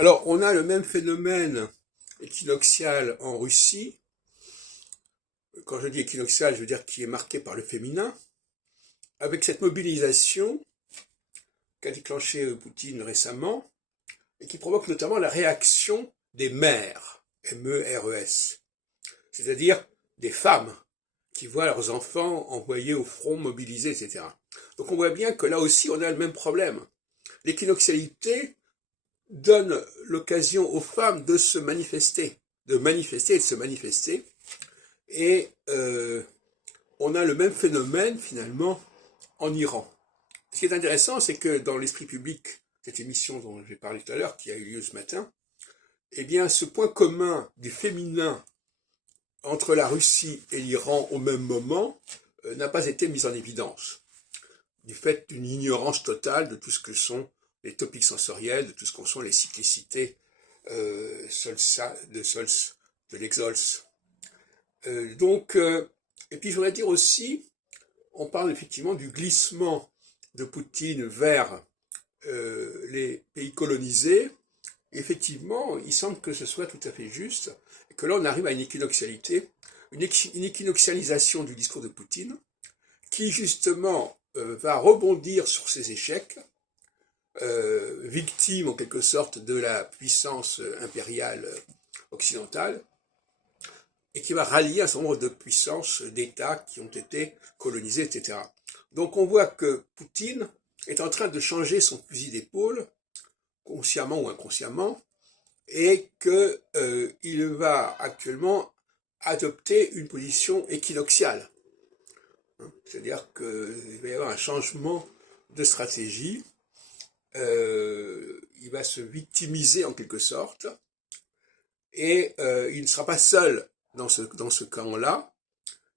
Alors, on a le même phénomène équinoxial en Russie. Quand je dis équinoxial, je veux dire qui est marqué par le féminin, avec cette mobilisation qu'a déclenché Poutine récemment, et qui provoque notamment la réaction des mères, M-E-R-E-S, c'est-à-dire des femmes qui voient leurs enfants envoyés au front, mobilisés, etc. Donc on voit bien que là aussi on a le même problème. L'équinoxialité donne l'occasion aux femmes de se manifester, de manifester et de se manifester, et on a le même phénomène finalement en Iran. Ce qui est intéressant, c'est que dans l'esprit public, cette émission dont j'ai parlé tout à l'heure, qui a eu lieu ce matin, eh bien, ce point commun du féminin entre la Russie et l'Iran au même moment n'a pas été mis en évidence, du fait d'une ignorance totale de tout ce que sont les topiques sensoriels, de tout ce que sont les cyclicités de l'exols. Et puis je voudrais dire aussi, on parle effectivement du glissement de Poutine vers les pays colonisés. Effectivement, il semble que ce soit tout à fait juste, et que là on arrive à une équinoxialité, une équinoxialisation du discours de Poutine, qui justement va rebondir sur ses échecs, victime en quelque sorte de la puissance impériale occidentale, et qui va rallier un certain nombre de puissances, d'États qui ont été colonisés, etc. Donc on voit que Poutine est en train de changer son fusil d'épaule, consciemment ou inconsciemment, et qu'il va actuellement adopter une position équinoxiale. C'est-à-dire qu'il va y avoir un changement de stratégie, il va se victimiser en quelque sorte, et il ne sera pas seul dans ce camp-là.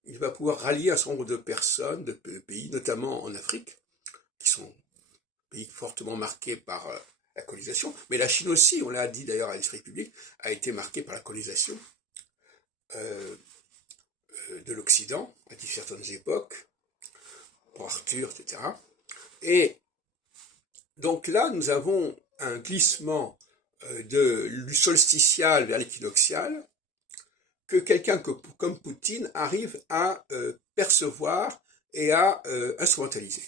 Il va pouvoir rallier un certain nombre de personnes, de pays, notamment en Afrique, qui sont pays fortement marqués par la colonisation, mais la Chine aussi, on l'a dit d'ailleurs à l'esprit public, a été marquée par la colonisation de l'Occident à certaines époques, pour Arthur, etc. Et donc là, nous avons un glissement du solsticial vers l'équinoxial que quelqu'un comme Poutine arrive à percevoir et à instrumentaliser.